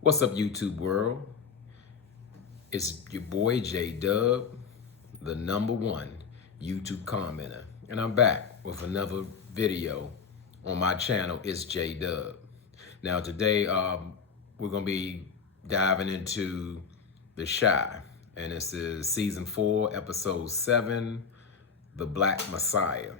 What's up, YouTube world? It's your boy JDUB, the #1 YouTube commenter, and I'm back with another video on my channel. It's JDUB. Now today, we're gonna be diving into The Shy, and this is season 4, episode 7, The Black Messiah.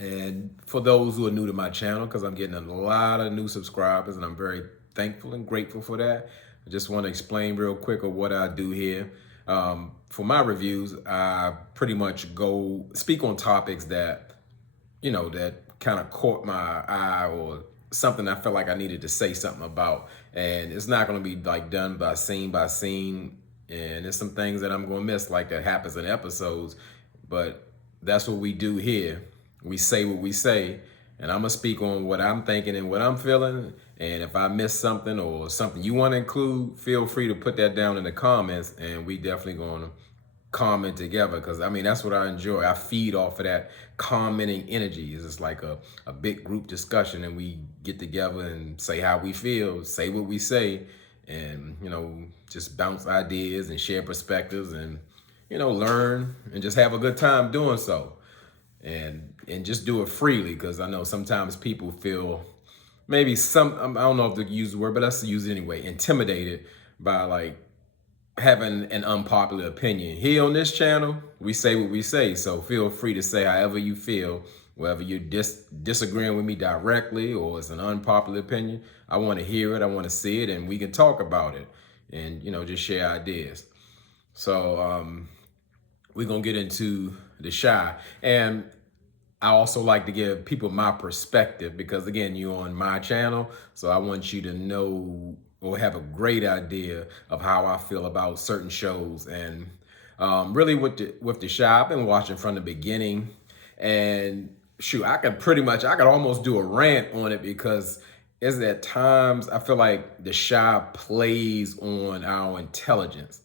And for those who are new to my channel, because I'm getting a lot of new subscribers and I'm very thankful and grateful for that, I just want to explain real quick of what I do here. For my reviews, I pretty much go speak on topics that, that kind of caught my eye or something I felt like I needed to say something about. And it's not going to be like done by scene. And there's some things that I'm going to miss, like that happens in episodes. But that's what we do here. We say what we say, and I'm gonna speak on what I'm thinking and what I'm feeling. And if I miss something or something you want to include, feel free to put that down in the comments, and we definitely gonna comment together, because I mean that's what I enjoy. I feed off of that commenting energy. It's just like a big group discussion, and we get together and say how we feel, say what we say, and just bounce ideas and share perspectives and learn and just have a good time doing so. And just do it freely, because I know sometimes people feel maybe I don't know if to use the word, but let's use it anyway, intimidated by like having an unpopular opinion. Here on this channel, we say what we say, so feel free to say however you feel, whether you're disagreeing with me directly or it's an unpopular opinion. I want to hear it, I want to see it, and we can talk about it and just share ideas. So we're gonna get into The Shy, and I also like to give people my perspective, because again, you're on my channel, so I want you to know or have a great idea of how I feel about certain shows. And really with the Shy, I've been watching from the beginning, and shoot, I could almost do a rant on it, because is at times I feel like The Shy plays on our intelligence.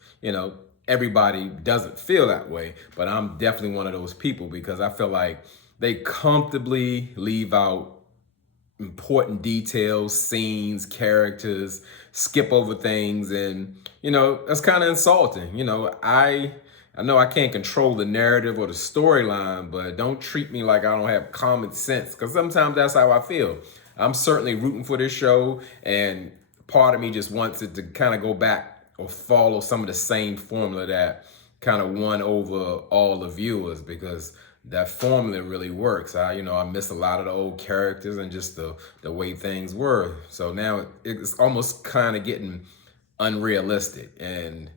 Everybody doesn't feel that way, but I'm definitely one of those people, because I feel like they comfortably leave out important details, scenes, characters, skip over things, and that's kind of insulting. I know I can't control the narrative or the storyline, but don't treat me like I don't have common sense, because sometimes that's how I feel. I'm certainly rooting for this show, and part of me just wants it to kind of go back or follow some of the same formula that kind of won over all the viewers, because that formula really works. I miss a lot of the old characters and just the way things were. So now it's almost kind of getting unrealistic. And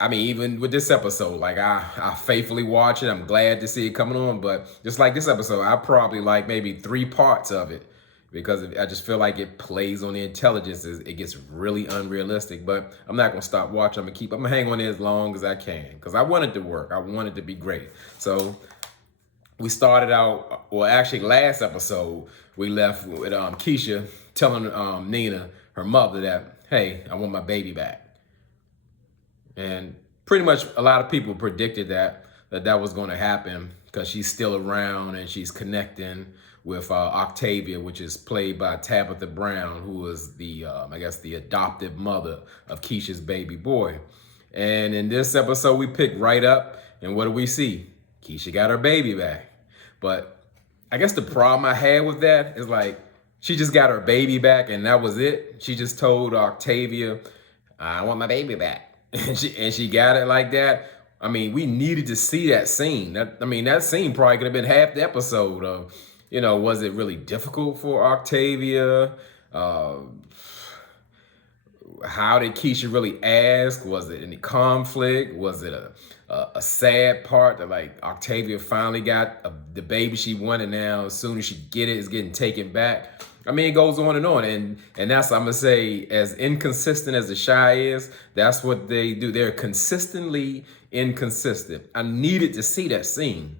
I mean, even with this episode, like I faithfully watch it. I'm glad to see it coming on, but just like this episode, I probably like maybe 3 parts of it, because I just feel like it plays on the intelligence. It gets really unrealistic, but I'm not gonna stop watching. I'm gonna hang on there as long as I can, because I want it to work. I want it to be great. So we started out, well, actually last episode, we left with Keisha telling Nina, her mother, that, hey, I want my baby back. And pretty much a lot of people predicted that was going to happen, because she's still around and she's connecting with Octavia, which is played by Tabitha Brown, who is the, I guess, the adoptive mother of Keisha's baby boy. And in this episode, we pick right up, and what do we see? Keisha got her baby back. But I guess the problem I had with that is, like, she just got her baby back and that was it. She just told Octavia, I want my baby back. And she got it like that. I mean, we needed to see that scene. That scene probably could have been half the episode of, was it really difficult for Octavia? How did Keisha really ask? Was it any conflict? Was it a sad part that, like, Octavia finally got the baby she wanted? Now as soon as she get it, it's getting taken back. I mean, it goes on, and that's, I'm gonna say, as inconsistent as The Shy is, that's what they do. They're consistently inconsistent. I needed to see that scene.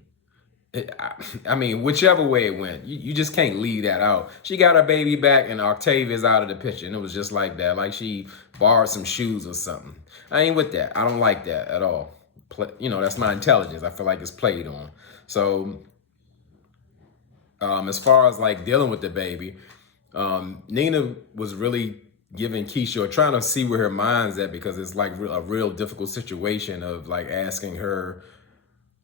I mean, whichever way it went, you just can't leave that out. She got her baby back and Octavia's out of the picture, and it was just like that, like she borrowed some shoes or something. I ain't with that. I don't like that at all. That's my intelligence. I feel like it's played on. So as far as like dealing with the baby, Nina was really giving Keisha, or trying to see where her mind's at, because it's like a real difficult situation of like asking her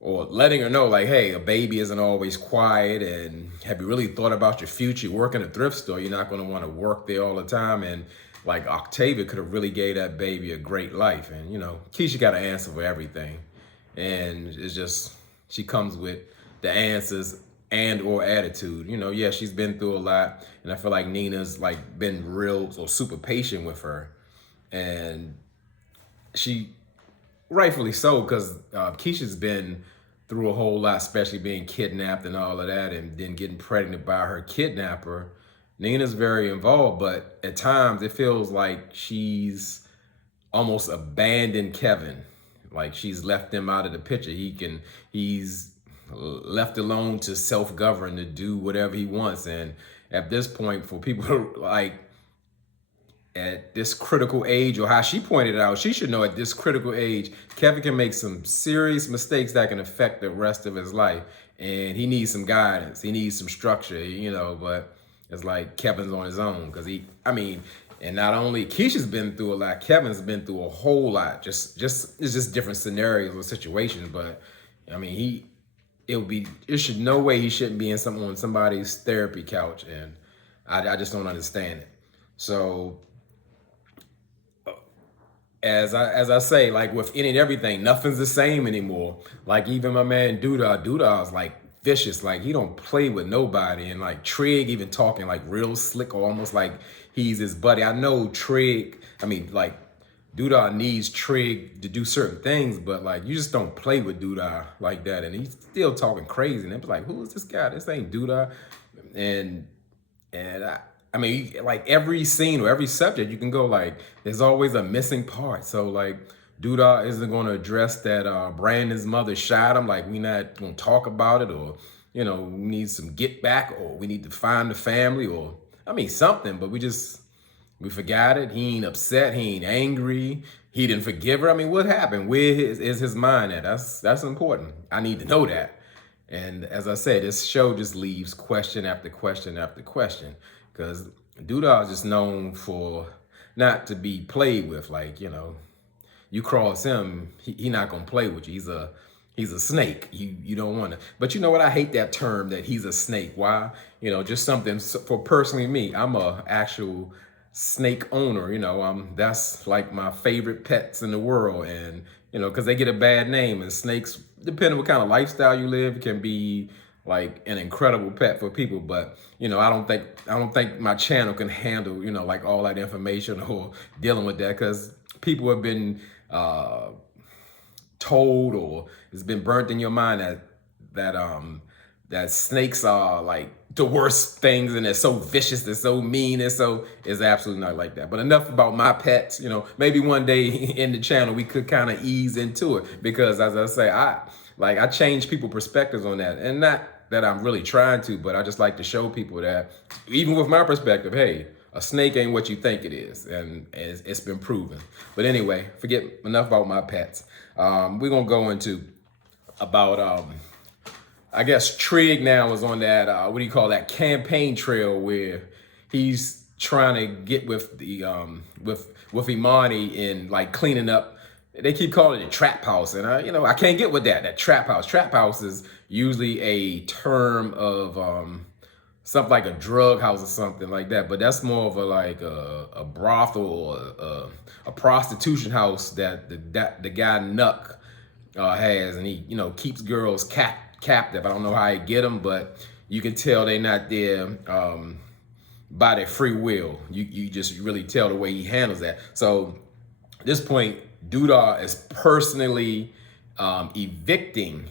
or letting her know, like, hey, a baby isn't always quiet, and have you really thought about your future? You work in a thrift store, you're not going to want to work there all the time. And like Octavia could have really gave that baby a great life. And Keisha got an answer for everything, and it's just she comes with the answers and or attitude. Yeah, she's been through a lot, and I feel like Nina's like been real or super patient with her, and she rightfully so, because Keisha's been through a whole lot, especially being kidnapped and all of that, and then getting pregnant by her kidnapper. Nina's very involved, but at times it feels like she's almost abandoned Kevin. Like she's left him out of the picture. He's left alone to self-govern, to do whatever he wants. And at this point, for people like at this critical age, or how she pointed out, she should know at this critical age, Kevin can make some serious mistakes that can affect the rest of his life. And he needs some guidance. He needs some structure, but it's like Kevin's on his own, because and not only Keisha's been through a lot, Kevin's been through a whole lot. It's just different scenarios or situations. But it should no way he shouldn't be on somebody's therapy couch, and I just don't understand it. So as I say, like with any and everything, nothing's the same anymore. Like even my man Dudah's like vicious, like he don't play with nobody. And like Trig even talking like real slick, or almost like he's his buddy. I know Trig, like Dudah needs Trig to do certain things, but like you just don't play with Dudah like that. And he's still talking crazy, and it's like, who is this guy? This ain't Dudah. And like every scene or every subject, you can go like, there's always a missing part. So like Dudah isn't going to address that Brandon's mother shot him. Like we not going to talk about it, or we need some get back, or we need to find the family, or something. But we forgot it. He ain't upset. He ain't angry. He didn't forgive her. What happened? Where is his mind at? That's important. I need to know that. And as I said, this show just leaves question after question after question, because Dudah is just known for not to be played with. Like, you cross him, he not gonna play with you. He's a snake. You don't want to. But you know what? I hate that term, that he's a snake. Why? Just something for personally me. I'm a actual snake owner. That's like my favorite pets in the world, and because they get a bad name, and snakes, depending on what kind of lifestyle you live, can be like an incredible pet for people. But I don't think my channel can handle like all that information or dealing with that, because people have been told, or it's been burnt in your mind that snakes are like the worst things, and they're so vicious, they're so mean, and so it's absolutely not like that. But enough about my pets. Maybe one day in the channel we could kind of ease into it, because as I say, I change people's perspectives on that, and not that I'm really trying to, but I just like to show people that even with my perspective, hey, a snake ain't what you think it is, and it's been proven. But anyway, forget enough about my pets. We're gonna go into about I guess Trig now is on that that campaign trail, where he's trying to get with the with Imani in like cleaning up. They keep calling it trap house, and I can't get with that trap house. Trap house is usually a term of something like a drug house or something like that, but that's more of a brothel, or a prostitution house that the guy Nuck has, and he keeps girls captive. I don't know how he get them, but you can tell they're not there by their free will. You just really tell the way he handles that. So at this point, Dudah is personally evicting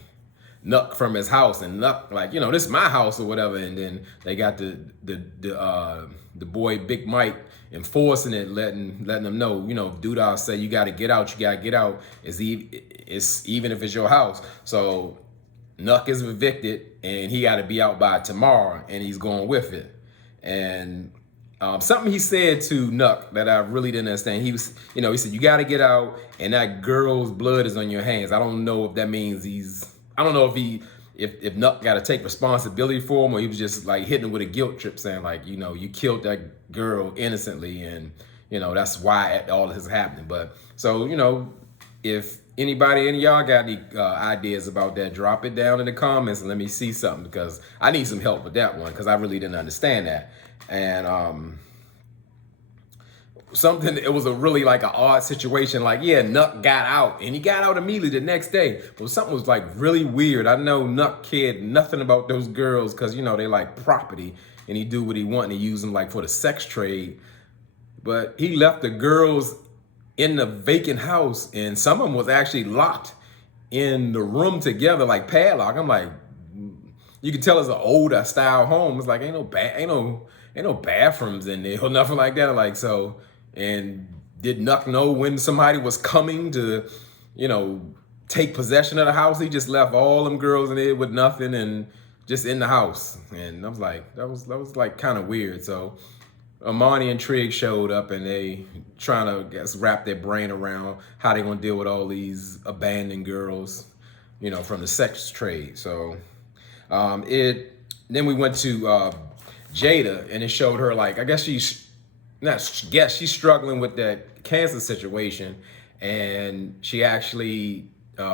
Nuck from his house, and Nuck like, this is my house or whatever. And then they got the boy Big Mike enforcing it, letting them know, Dudah say you got to get out. It's even if it's your house. So Nuck is evicted, and he got to be out by tomorrow, and he's going with it. And something he said to Nuck that I really didn't understand. He was, he said, you got to get out, and that girl's blood is on your hands. I don't know if that means I don't know if Nuck got to take responsibility for him, or he was just like hitting him with a guilt trip, saying like, you killed that girl innocently, and that's why all this is happening. But so, if any of y'all got any ideas about that, drop it down in the comments and let me see something, because I need some help with that one, because I really didn't understand that. And it was a really like an odd situation. Like, yeah, Nuck got out and he got out immediately the next day, but something was like really weird. I know Nuck cared nothing about those girls, because they like property and he do what he want and he use them like for the sex trade. But he left the girls in the vacant house, and some of them was actually locked in the room together, like padlock. I'm like, you can tell it's an older style home. It's like ain't no bathrooms in there or nothing like that. Like, so, and did Nuck know when somebody was coming to, take possession of the house? He just left all them girls in there with nothing and just in the house. And I was like, that was like kind of weird. So Amani and Trigg showed up and they trying to, wrap their brain around how they gonna deal with all these abandoned girls, from the sex trade. So then we went to Jada, and it showed her, like, I guess she's struggling with that cancer situation, and she actually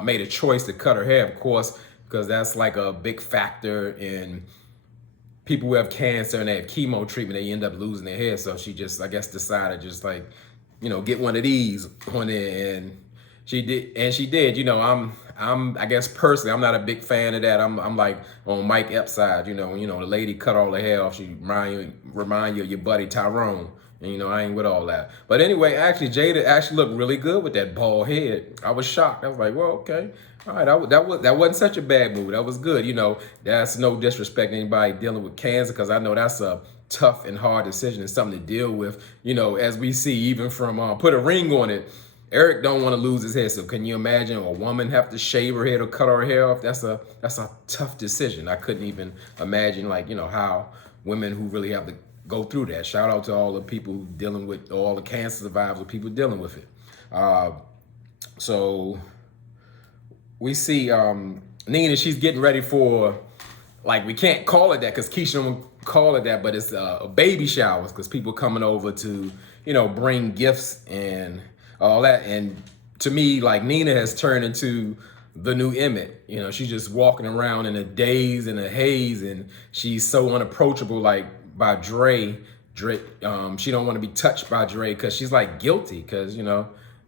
made a choice to cut her hair, of course, because that's like a big factor in people who have cancer and they have chemo treatment, they end up losing their hair. So she just, I guess, decided just like, get one of these on there, and she did. I guess personally, I'm not a big fan of that. I'm like on Mike Epps' side. The lady cut all her hair off. She remind you of your buddy Tyrone. And I ain't with all that. But anyway, actually, Jada actually looked really good with that bald head. I was shocked. I was like, well, okay. All right, that wasn't such a bad move. That was good. That's no disrespect to anybody dealing with cancer, because I know that's a tough and hard decision. It's something to deal with. As we see, even from put a ring on it, Eric don't want to lose his hair. So can you imagine a woman have to shave her head or cut her hair off? That's a tough decision. I couldn't even imagine, like, how women who really have to go through that. Shout out to all the people dealing with, all the cancer survivors, people dealing with it. So we see Nina, she's getting ready for, like, we can't call it that because Keisha won't call it that, but it's a baby showers, because people coming over to, bring gifts and all that. And to me, like, Nina has turned into the new Emmett. She's just walking around in a daze and a haze, and she's so unapproachable, like, by Dre. She don't want to be touched by Dre because she's like guilty, because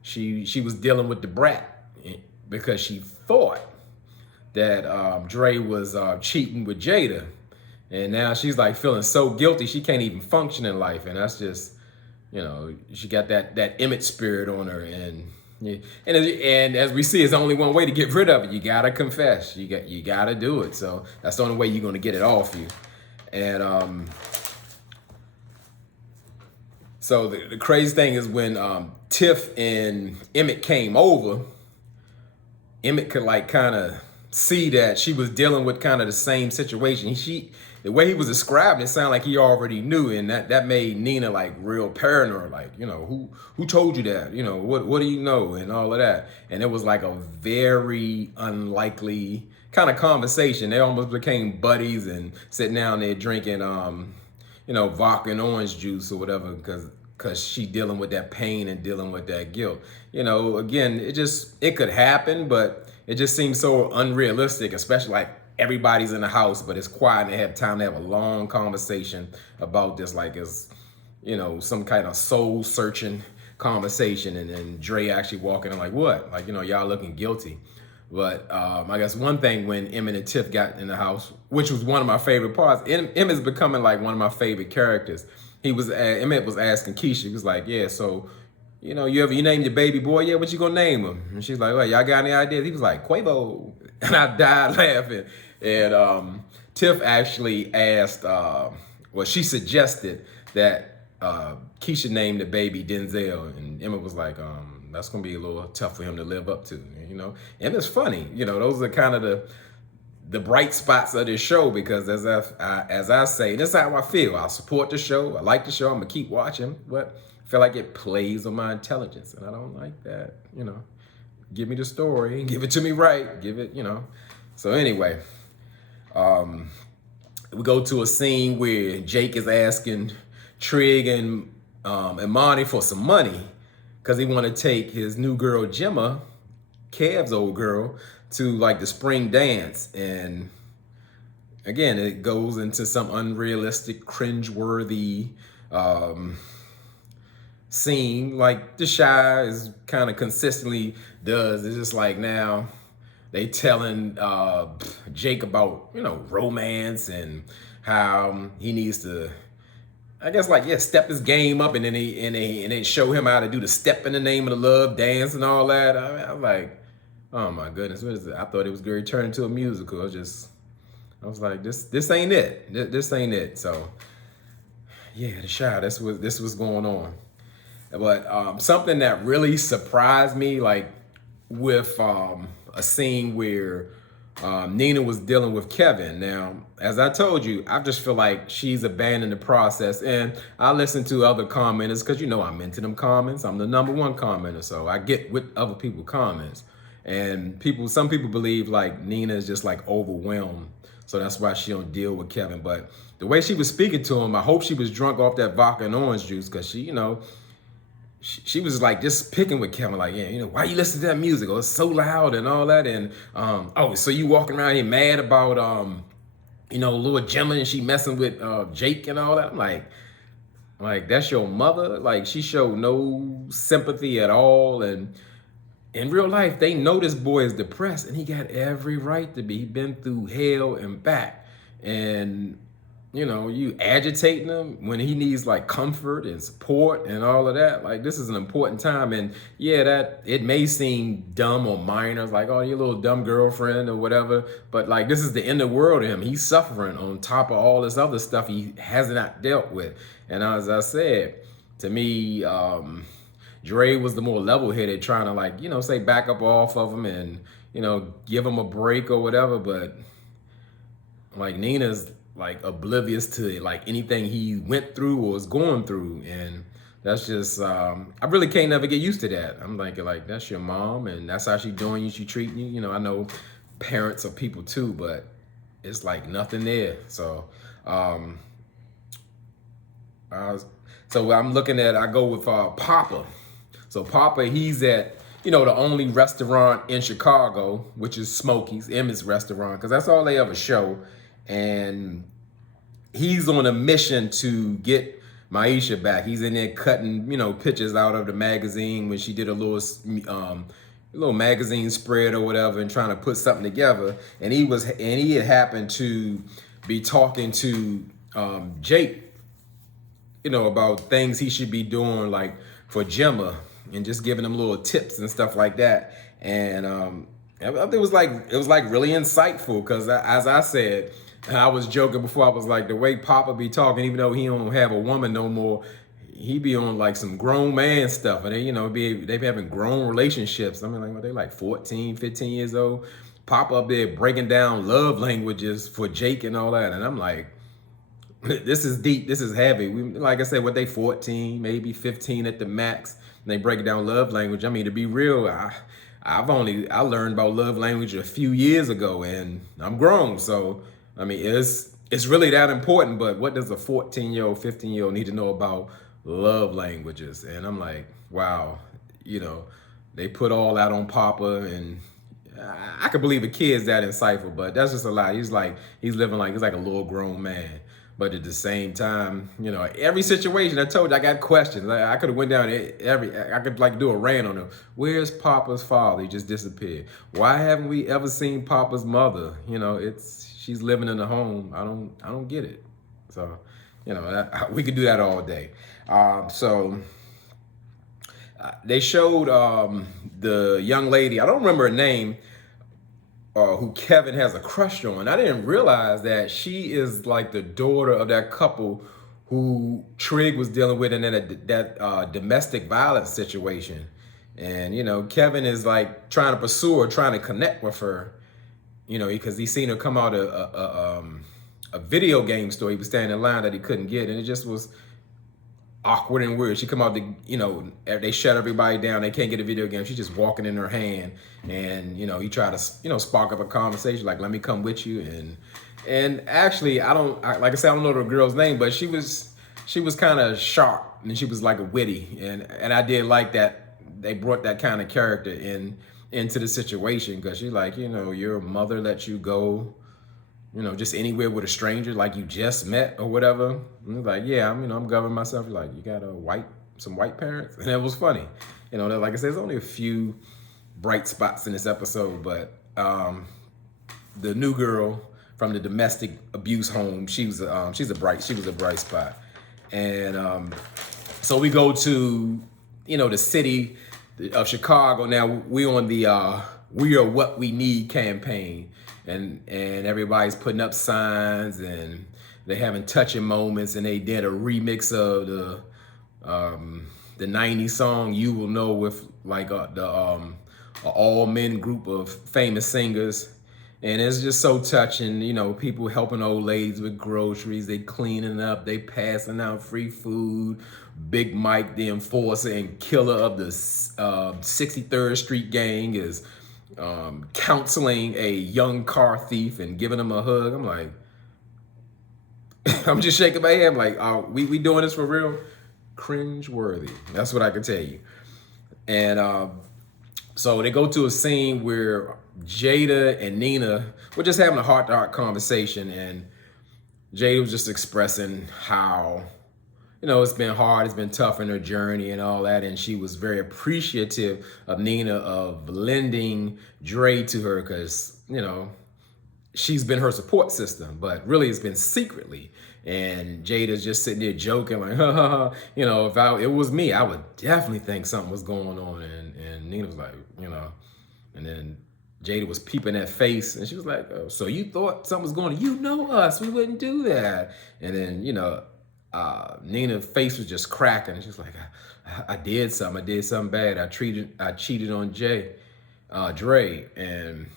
she was dealing with the brat because she thought that Dre was cheating with Jada, and now she's like feeling so guilty she can't even function in life. And that's just, she got that Emmett spirit on her. And as we see, it's only one way to get rid of it. You gotta confess. You gotta do it. So that's the only way you're gonna get it off you. And so the crazy thing is, when Tiff and Emmett came over, Emmett could like kind of see that she was dealing with kind of the same situation. The way he was describing it sounded like he already knew, and that made Nina like real paranoid, like, who told you that? What do you know, and all of that. And it was like a very unlikely kind of conversation. They almost became buddies and sitting down there drinking vodka and orange juice or whatever, because she dealing with that pain and dealing with that guilt. Again, it could happen, but it just seems so unrealistic, especially like everybody's in the house, but it's quiet and they have time to have a long conversation about this, like it's, some kind of soul searching conversation. And then Dre actually walking in like, what? Like, y'all looking guilty. But I guess one thing, when Emmett and Tiff got in the house, which was one of my favorite parts, Emmett's becoming like one of my favorite characters. Emmett was asking Keisha, he was like, yeah, so, you named your baby boy? Yeah, what you gonna name him? And she's like, well, y'all got any ideas? He was like, Quavo. And I died laughing. And Tiff actually asked, she suggested that Keisha named the baby Denzel. And Emmett was like, that's gonna be a little tough for him to live up to, And it's funny, those are kind of the bright spots of this show, because as I say, this is how I feel. I support the show. I like the show. I'm gonna keep watching, but I feel like it plays on my intelligence, and I don't like that. Give me the story, give it to me right, give it, So anyway, we go to a scene where Jake is asking Trigg and Imani for some money because he want to take his new girl Gemma, Kev's old girl, to like the spring dance. And again, it goes into some unrealistic, cringeworthy scene like the Shy is kind of consistently does. It's just like now they telling Jake about, you know, romance and how he needs to, I guess, like, yeah, step his game up, and then they show him how to do the step in the name of the love dance and all that. I mean, I'm like, oh my goodness, what is it? I thought it was going to turn into a musical. I was like, this ain't it. This ain't it. So yeah, the Shy, this was going on. But something that really surprised me, like with a scene where Nina was dealing with Kevin. Now, as I told you, I just feel like she's abandoned the process. And I listen to other commenters because, you know, I'm into them comments. I'm the #1 commenter, so I get with other people's comments. And some people believe like Nina is just like overwhelmed, so that's why she don't deal with Kevin. But the way she was speaking to him, I hope she was drunk off that vodka and orange juice, because she, you know, she was like just picking with Kevin, like, yeah, you know, why you listen to that music? Oh, it's so loud and all that. And oh, so you walking around here mad about you know, little Gemma and she messing with Jake and all that? I'm like, that's your mother? Like, she showed no sympathy at all. And in real life, they know this boy is depressed, and he got every right to be. He been through hell and back. And you know, you agitating him when he needs like comfort and support and all of that. Like, this is an important time. And yeah, that it may seem dumb or minor, like, oh, your little dumb girlfriend or whatever. But like, this is the end of the world to him. He's suffering on top of all this other stuff he has not dealt with. And as I said, to me, Dre was the more level-headed, trying to, like, you know, say back up off of him and, you know, give him a break or whatever. But like, Nina's like oblivious to like anything he went through or was going through. And that's just I really can't never get used to that. I'm like that's your mom and that's how she doing you, she treating you. You know, I know parents are people too, but it's like nothing there. So so I'm looking at, I go with Papa. So Papa, he's at, you know, the only restaurant in Chicago, which is Smokey's, Emmett's restaurant, because that's all they ever show. And he's on a mission to get Maisha back. He's in there cutting, you know, pictures out of the magazine when she did a little magazine spread or whatever, and trying to put something together. And he had happened to be talking to Jake, you know, about things he should be doing, like for Gemma, and just giving him little tips and stuff like that. And it was like really insightful, because as I said, I was joking before, I was like, the way Papa be talking, even though he don't have a woman no more, he be on like some grown man stuff, and they, you know, they be having grown relationships. I mean, like, what, they like 14, 15 years old. Papa up there breaking down love languages for Jake and all that, and I'm like, this is deep, this is heavy. Like I said, what, they 14, maybe 15 at the max, and they break down love language. I mean, to be real, I learned about love language a few years ago, and I'm grown, so I mean, it's really that important. But what does a 14-year-old, 15-year-old need to know about love languages? And I'm like, wow, you know, they put all that on Papa, and I could believe a kid's that insightful, but that's just a lie. He's living like he's like a little grown man. But at the same time, you know, every situation, I told you, I got questions. I could have went down I could like do a rant on him. Where's Papa's father? He just disappeared. Why haven't we ever seen Papa's mother? You know, she's living in the home. I don't get it. So, you know, we could do that all day. They showed the young lady, I don't remember her name, who Kevin has a crush on. I didn't realize that she is like the daughter of that couple who Trigg was dealing with in that domestic violence situation. And, you know, Kevin is like trying to pursue her, trying to connect with her, you know, because he's seen her come out a video game store. He was standing in line that he couldn't get, and it just was awkward and weird. She come out, you know, they shut everybody down. They can't get a video game. She's just walking in her hand, and, you know, he tried to, you know, spark up a conversation, like, let me come with you. And actually, like I said, I don't know the girl's name, but she was kind of sharp and she was like a witty, and I did like that they brought that kind of character into the situation, because she's like, your mother let you go, just anywhere with a stranger like you just met or whatever. And it's like, yeah, I'm governing myself. You're like, you got some white parents, and it was funny. Like I said, there's only a few bright spots in this episode, but the new girl from the domestic abuse home, she's a bright spot. And so we go to the city of Chicago. Now we on the "We Are What We Need" campaign, and everybody's putting up signs and they having touching moments, and they did a remix of the '90s song "You Will Know" with like the all men group of famous singers. And it's just so touching, people helping old ladies with groceries, they cleaning up, they passing out free food. Big Mike, the enforcer and killer of the 63rd Street gang, is counseling a young car thief and giving him a hug. I'm like, I'm just shaking my head. I'm like, oh, we doing this for real? Cringe worthy. That's what I can tell you. And so they go to a scene where Jada and Nina were just having a heart-to-heart conversation, and Jada was just expressing how, it's been hard, it's been tough in her journey and all that, and she was very appreciative of Nina of lending Dre to her, because, she's been her support system, but really it's been secretly. And Jada's just sitting there joking like, ha, ha, ha. If it was me, I would definitely think something was going on. And Nina was like, and then Jada was peeping that face, and she was like, oh, so you thought something was going on? You know us, we wouldn't do that. And then, Nina's face was just cracking. And she was like, I did something bad. I cheated on Dre. And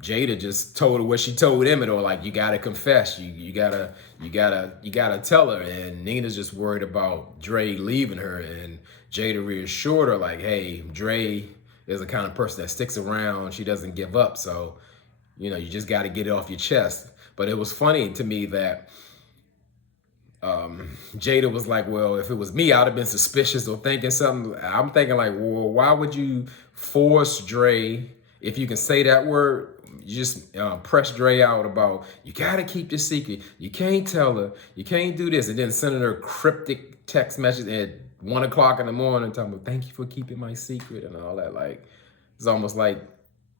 Jada just told her what she told Emmett, or like, you gotta confess, you gotta tell her. And Nina's just worried about Dre leaving her, and Jada reassured her like, hey, Dre is the kind of person that sticks around, she doesn't give up, so you just got to get it off your chest. But it was funny to me that Jada was like, well, if it was me, I'd have been suspicious or thinking something. I'm thinking like, well, why would you force Dre? If you can say that word, you just press Dre out about, you got to keep this secret. You can't tell her. You can't do this. And then sending her cryptic text message at 1 o'clock in the morning talking about, thank you for keeping my secret and all that. Like, it's almost like,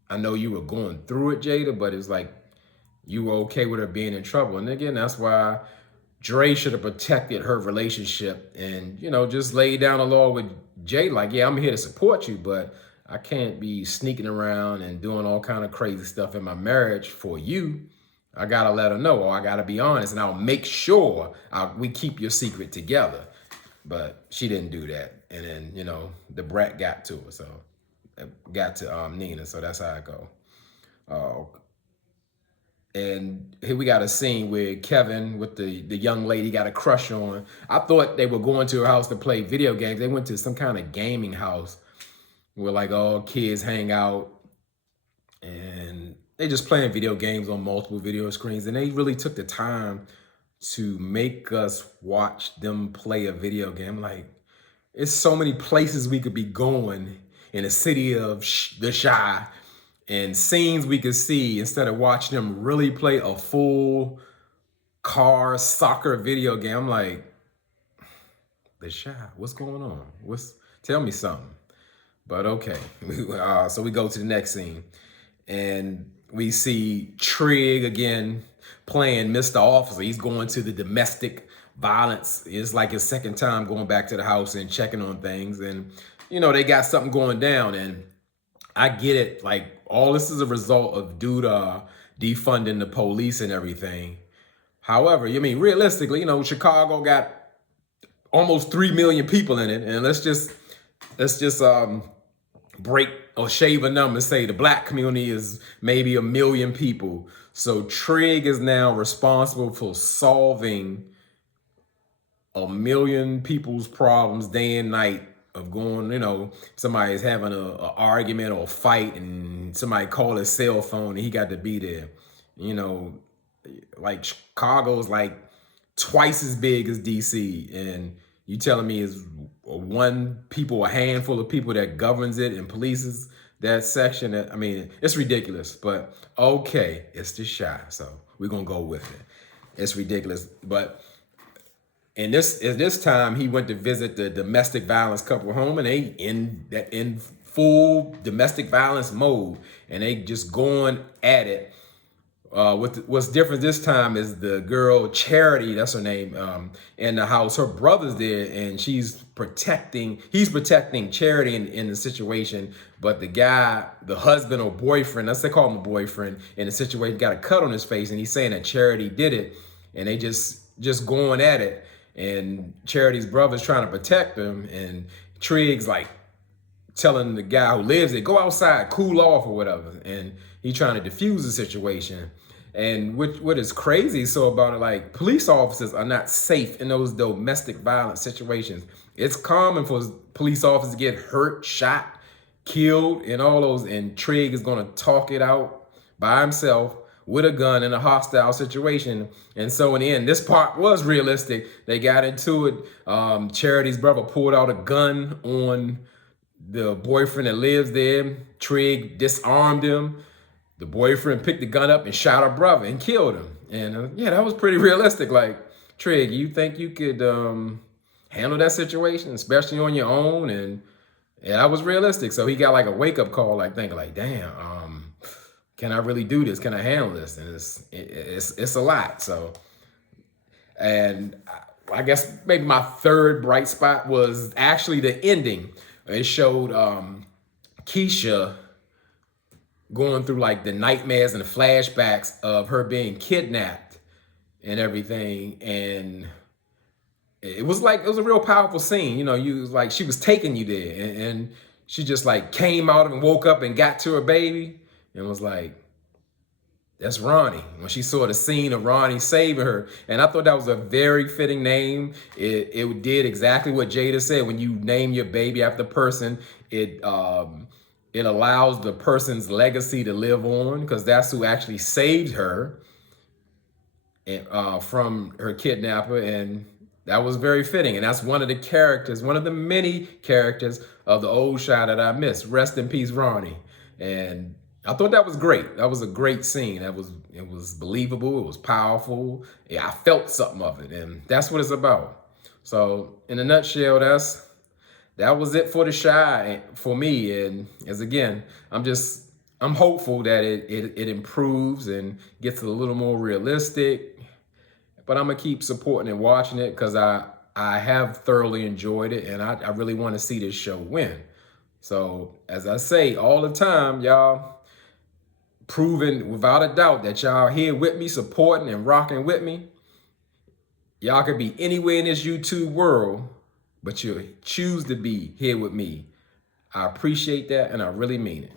I know you were going through it, Jada, but it's like you were okay with her being in trouble. And again, that's why Dre should have protected her relationship and, just laid down the law with Jay. Like, yeah, I'm here to support you, but I can't be sneaking around and doing all kind of crazy stuff in my marriage for you. I got to let her know, or I got to be honest, and I'll make sure we keep your secret together. But she didn't do that. And then, the brat got to her. So got to Nina. So that's how I go. And here we got a scene where Kevin with the young lady got a crush on. I thought they were going to her house to play video games. They went to some kind of gaming house where like all kids hang out, and they just playing video games on multiple video screens. And they really took the time to make us watch them play a video game. Like, it's so many places we could be going in the city of the Chi, and scenes we could see instead of watching them really play a full car soccer video game. I'm like, the Chi, what's going on? Tell me something. But okay, so we go to the next scene, and we see Trig again playing Mr. Officer. He's going to the domestic violence. It's like his second time going back to the house and checking on things. And, they got something going down. And I get it. Like, all this is a result of dude defunding the police and everything. However, realistically, Chicago got almost 3 million people in it. And let's just break or shave a number and say the black community is maybe 1 million people. So Trig is now responsible for solving 1 million people's problems day and night of going, somebody's having a argument or a fight and somebody called his cell phone and he got to be there. Like Chicago's like twice as big as DC, and you telling me is a handful of people that governs it and polices that section? I mean, it's ridiculous, but okay, it's the Chi, so we're gonna go with it. It's ridiculous, but at this time he went to visit the domestic violence couple home, and they in full domestic violence mode, and they just going at it. What's different this time is the girl Charity, that's her name, in the house. Her brother's there, and he's protecting Charity in the situation. But the guy, the husband or boyfriend, let's say call him a boyfriend, in the situation got a cut on his face, and he's saying that Charity did it, and they just going at it. And Charity's brother's trying to protect him, and Triggs like telling the guy who lives there, go outside, cool off or whatever. And he's trying to defuse the situation. And what is crazy so about it, like police officers are not safe in those domestic violence situations. It's common for police officers to get hurt, shot, killed, and all those. And Trigg is going to talk it out by himself with a gun in a hostile situation. And so in the end, this part was realistic. They got into it. Charity's brother pulled out a gun on the boyfriend that lives there. Trigg disarmed him. The boyfriend picked the gun up and shot her brother and killed him. And yeah, that was pretty realistic. Like, Trigg, you think you could handle that situation, especially on your own? And yeah, that was realistic. So he got like a wake-up call, like thinking like, damn, can I really do this? Can I handle this? And it's a lot. So, and I guess maybe my third bright spot was actually the ending. It showed Keisha going through like the nightmares and the flashbacks of her being kidnapped and everything. And it was a real powerful scene. You know, like she was taking you there, and she just like came out and woke up and got to her baby and was like, that's Ronnie. When she saw the scene of Ronnie saving her. And I thought that was a very fitting name. It did exactly what Jada said. When you name your baby after the person, it allows the person's legacy to live on, because that's who actually saved her from her kidnapper. And that was very fitting. And that's one of the characters, one of the many characters of the old Chi that I missed. Rest in peace, Ronnie. And I thought that was great. That was a great scene. It was believable. It was powerful. Yeah, I felt something of it, and that's what it's about. So, in a nutshell, that was it for the Chi for me. And as again, I'm hopeful that it improves and gets a little more realistic. But I'm gonna keep supporting and watching it, because I have thoroughly enjoyed it, and I really want to see this show win. So, as I say all the time, y'all, proving without a doubt that y'all here with me, supporting and rocking with me. Y'all could be anywhere in this YouTube world, but you choose to be here with me. I appreciate that, and I really mean it.